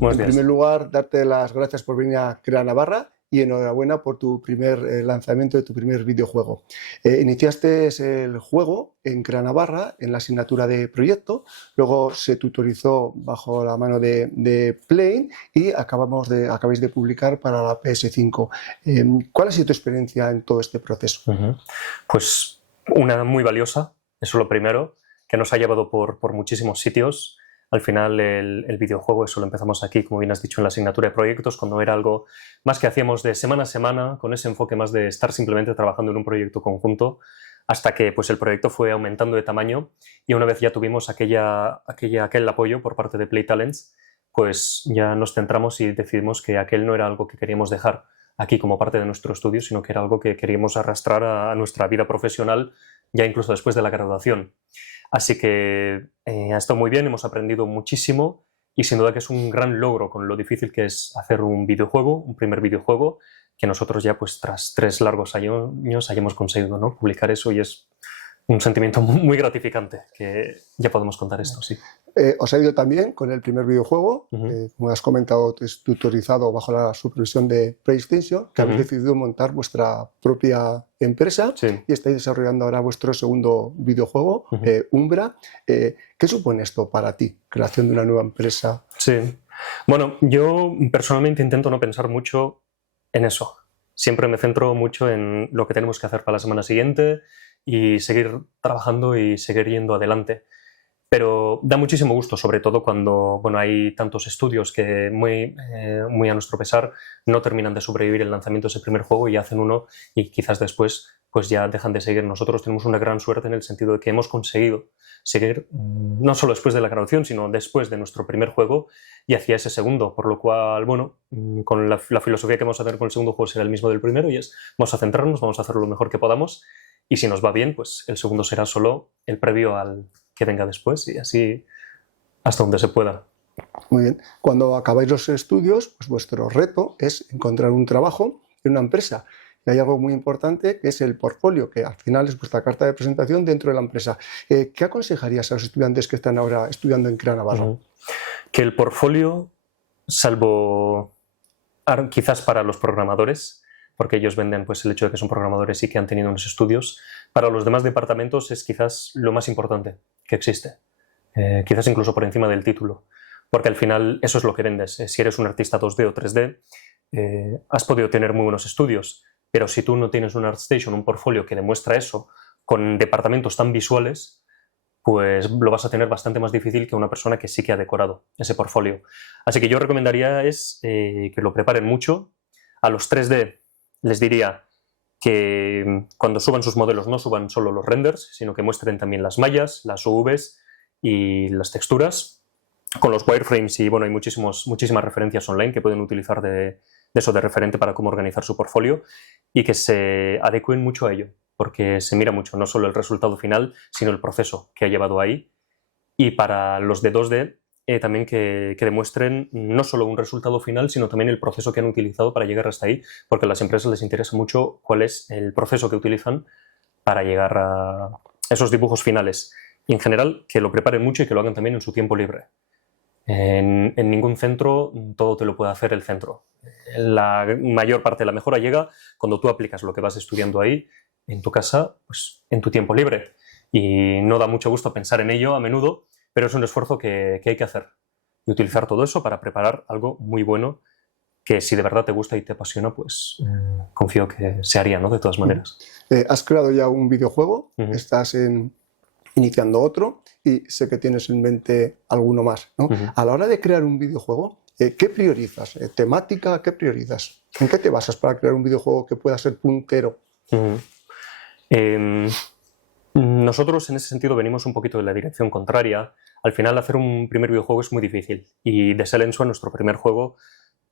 Buenos En días. primer lugar, darte las gracias por venir a Crea Navarra y enhorabuena por tu primer lanzamiento de tu primer videojuego. Iniciaste el juego en Crea Navarra en la asignatura de proyecto, luego se tutorizó bajo la mano de Plane y acabáis de publicar para la PS5. ¿Cuál ha sido tu experiencia en todo este proceso? Pues una muy valiosa, eso lo primero, que nos ha llevado por muchísimos sitios. Al final el videojuego, eso lo empezamos aquí, como bien has dicho, en la asignatura de proyectos, cuando era algo más que hacíamos de semana a semana, con ese enfoque más de estar simplemente trabajando en un proyecto conjunto, hasta que pues, el proyecto fue aumentando de tamaño y una vez ya tuvimos aquel apoyo por parte de Play Talents, pues ya nos centramos y decidimos que aquel no era algo que queríamos dejar aquí como parte de nuestro estudio, sino que era algo que queríamos arrastrar a nuestra vida profesional ya incluso después de la graduación. Así que ha estado muy bien, hemos aprendido muchísimo y sin duda que es un gran logro con lo difícil que es hacer un videojuego, un primer videojuego, que nosotros ya pues tras 3 largos años hayamos conseguido, ¿no?, publicar eso, y es un sentimiento muy gratificante que ya podemos contar esto, sí. Os ha ido también con el primer videojuego, como has comentado, es tutorizado bajo la supervisión de PlayStation, que habéis decidido montar vuestra propia empresa y estáis desarrollando ahora vuestro segundo videojuego, Umbra. ¿Qué supone esto para ti, creación de una nueva empresa? Sí, bueno, yo personalmente intento no pensar mucho en eso. Siempre me centro mucho en lo que tenemos que hacer para la semana siguiente y seguir trabajando y seguir yendo adelante. Pero da muchísimo gusto, sobre todo cuando hay tantos estudios que muy a nuestro pesar no terminan de sobrevivir el lanzamiento de ese primer juego y hacen uno y quizás después pues ya dejan de seguir. Nosotros tenemos una gran suerte en el sentido de que hemos conseguido seguir no solo después de la graduación, sino después de nuestro primer juego y hacia ese segundo, por lo cual, con la filosofía que vamos a tener con el segundo juego será el mismo del primero, y es vamos a centrarnos, vamos a hacer lo mejor que podamos, y si nos va bien, pues el segundo será solo el previo al que venga después, y así hasta donde se pueda. Muy bien. Cuando acabáis los estudios, pues vuestro reto es encontrar un trabajo en una empresa. Y hay algo muy importante que es el portfolio, que al final es vuestra carta de presentación dentro de la empresa. ¿Qué aconsejarías a los estudiantes que están ahora estudiando en Crea Navarra? Que el portfolio, salvo quizás para los programadores, porque ellos venden pues, el hecho de que son programadores y que han tenido unos estudios, para los demás departamentos es quizás lo más importante que existe, quizás incluso por encima del título, porque al final eso es lo que vendes. Si eres un artista 2D o 3D, has podido tener muy buenos estudios, pero si tú no tienes un ArtStation, un portfolio que demuestra eso, con departamentos tan visuales, pues lo vas a tener bastante más difícil que una persona que sí que ha decorado ese portfolio. Así que yo recomendaría que lo preparen mucho. A los 3D les diría que cuando suban sus modelos no suban solo los renders, sino que muestren también las mallas, las UVs y las texturas. Con los wireframes, y hay muchísimas referencias online que pueden utilizar de eso de referente para cómo organizar su portfolio, y que se adecúen mucho a ello, porque se mira mucho no solo el resultado final, sino el proceso que ha llevado ahí. Y para los de 2D, también que demuestren no solo un resultado final, sino también el proceso que han utilizado para llegar hasta ahí, porque a las empresas les interesa mucho cuál es el proceso que utilizan para llegar a esos dibujos finales. Y en general, que lo preparen mucho y que lo hagan también en su tiempo libre. En ningún centro todo te lo puede hacer el centro. La mayor parte de la mejora llega cuando tú aplicas lo que vas estudiando ahí en tu casa, pues en tu tiempo libre. Y no da mucho gusto pensar en ello a menudo, pero es un esfuerzo que hay que hacer. Y utilizar todo eso para preparar algo muy bueno que, si de verdad te gusta y te apasiona, pues confío que se haría, ¿no?, de todas maneras. Has creado ya un videojuego, estás iniciando otro y sé que tienes en mente alguno más, ¿no? A la hora de crear un videojuego, ¿qué priorizas? ¿Temática? ¿Qué priorizas? ¿En qué te basas para crear un videojuego que pueda ser puntero? Nosotros en ese sentido venimos un poquito de la dirección contraria. Al final hacer un primer videojuego es muy difícil, y The Selenso, nuestro primer juego,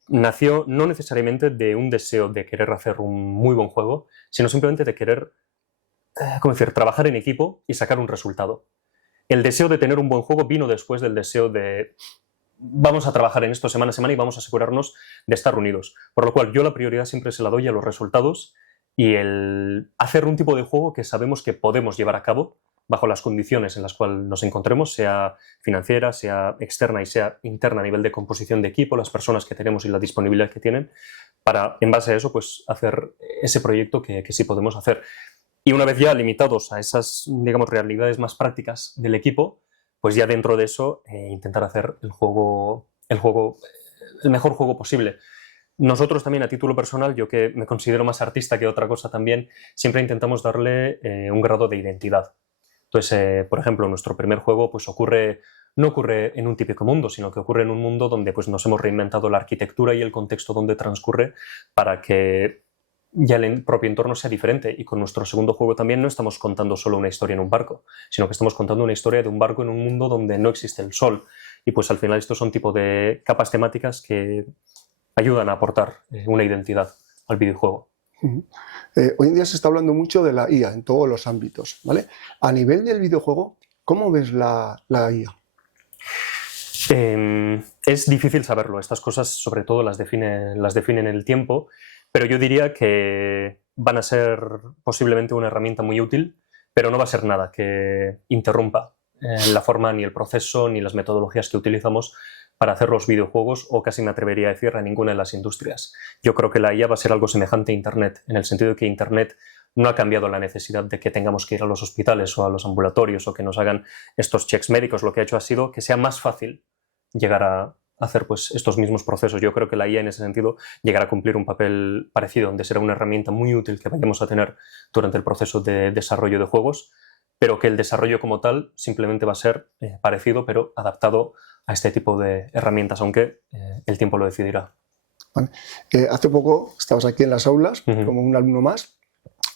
nació no necesariamente de un deseo de querer hacer un muy buen juego, sino simplemente de querer trabajar en equipo y sacar un resultado. El deseo de tener un buen juego vino después del deseo de vamos a trabajar en esto semana a semana y vamos a asegurarnos de estar unidos. Por lo cual yo la prioridad siempre se la doy a los resultados y el hacer un tipo de juego que sabemos que podemos llevar a cabo bajo las condiciones en las cuales nos encontremos, sea financiera, sea externa y sea interna a nivel de composición de equipo, las personas que tenemos y la disponibilidad que tienen, para, en base a eso, pues hacer ese proyecto que sí podemos hacer. Y una vez ya limitados a esas, digamos, realidades más prácticas del equipo, pues ya dentro de eso intentar hacer el mejor juego posible. Nosotros también, a título personal, yo que me considero más artista que otra cosa también, siempre intentamos darle un grado de identidad. Entonces, por ejemplo, nuestro primer juego pues no ocurre en un típico mundo, sino que ocurre en un mundo donde pues, nos hemos reinventado la arquitectura y el contexto donde transcurre para que ya el propio entorno sea diferente. Y con nuestro segundo juego también no estamos contando solo una historia en un barco, sino que estamos contando una historia de un barco en un mundo donde no existe el sol. Y pues al final estos son tipo de capas temáticas que ayudan a aportar una identidad al videojuego. Hoy en día se está hablando mucho de la IA en todos los ámbitos, ¿vale? A nivel del videojuego, ¿cómo ves la IA? Es difícil saberlo. Estas cosas sobre todo las definen el tiempo, pero yo diría que van a ser posiblemente una herramienta muy útil, pero no va a ser nada que interrumpa la forma, ni el proceso, ni las metodologías que utilizamos para hacer los videojuegos, o casi me atrevería a decir a ninguna de las industrias. Yo creo que la IA va a ser algo semejante a Internet, en el sentido de que Internet no ha cambiado la necesidad de que tengamos que ir a los hospitales o a los ambulatorios o que nos hagan estos checks médicos. Lo que ha hecho ha sido que sea más fácil llegar a hacer pues, estos mismos procesos. Yo creo que la IA en ese sentido llegará a cumplir un papel parecido, donde será una herramienta muy útil que vayamos a tener durante el proceso de desarrollo de juegos, pero que el desarrollo como tal simplemente va a ser parecido, pero adaptado a este tipo de herramientas, aunque el tiempo lo decidirá. Vale. Hace poco estabas aquí en las aulas como un alumno más,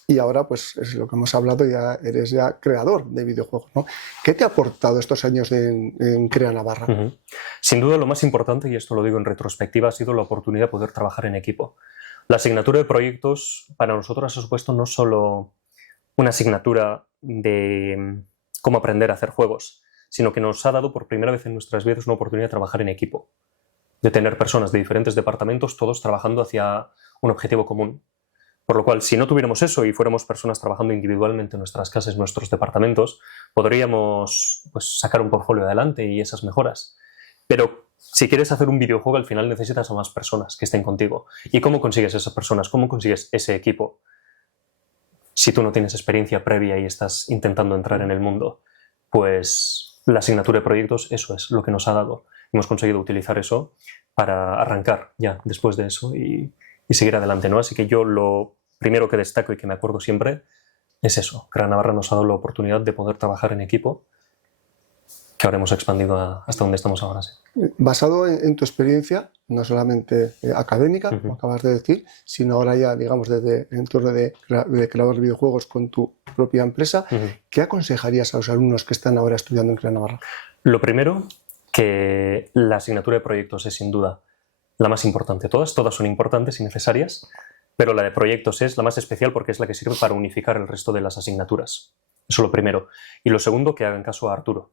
y ahora, pues es lo que hemos hablado, ya eres ya creador de videojuegos, ¿no? ¿Qué te ha aportado estos años en Crea Navarra? Sin duda lo más importante, y esto lo digo en retrospectiva, ha sido la oportunidad de poder trabajar en equipo. La asignatura de proyectos para nosotros ha supuesto no solo una asignatura de cómo aprender a hacer juegos, sino que nos ha dado por primera vez en nuestras vidas una oportunidad de trabajar en equipo, de tener personas de diferentes departamentos, todos trabajando hacia un objetivo común. Por lo cual, si no tuviéramos eso y fuéramos personas trabajando individualmente en nuestras casas, en nuestros departamentos, podríamos pues, sacar un portfolio adelante y esas mejoras. Pero si quieres hacer un videojuego, al final necesitas a más personas que estén contigo. ¿Y cómo consigues esas personas? ¿Cómo consigues ese equipo? Si tú no tienes experiencia previa y estás intentando entrar en el mundo, pues la asignatura de proyectos, eso es lo que nos ha dado. Hemos conseguido utilizar eso para arrancar ya después de eso y seguir adelante, ¿no? Así que yo lo primero que destaco y que me acuerdo siempre es eso. Crea Navarra nos ha dado la oportunidad de poder trabajar en equipo, que ahora hemos expandido hasta donde estamos ahora. Sí. Basado en tu experiencia, no solamente académica, como acabas de decir, sino ahora ya, digamos, desde el entorno de creador de videojuegos con tu propia empresa, ¿qué aconsejarías a los alumnos que están ahora estudiando en Crea Navarra? Lo primero, que la asignatura de proyectos es sin duda la más importante. Todas son importantes y necesarias, pero la de proyectos es la más especial porque es la que sirve para unificar el resto de las asignaturas. Eso es lo primero. Y lo segundo, que hagan caso a Arturo,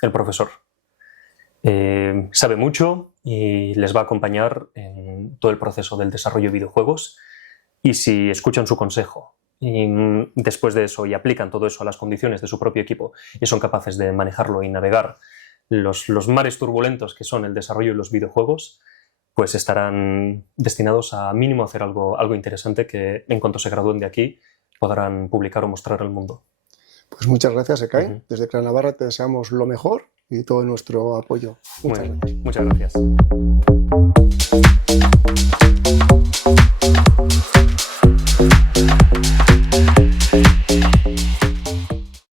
el profesor. Sabe mucho y les va a acompañar en todo el proceso del desarrollo de videojuegos, y si escuchan su consejo y después de eso y aplican todo eso a las condiciones de su propio equipo y son capaces de manejarlo y navegar los mares turbulentos que son el desarrollo de los videojuegos, pues estarán destinados a mínimo hacer algo interesante que en cuanto se gradúen de aquí podrán publicar o mostrar al mundo. Pues muchas gracias, Ekain. Desde Crea Navarra te deseamos lo mejor y todo nuestro apoyo. Muchas gracias.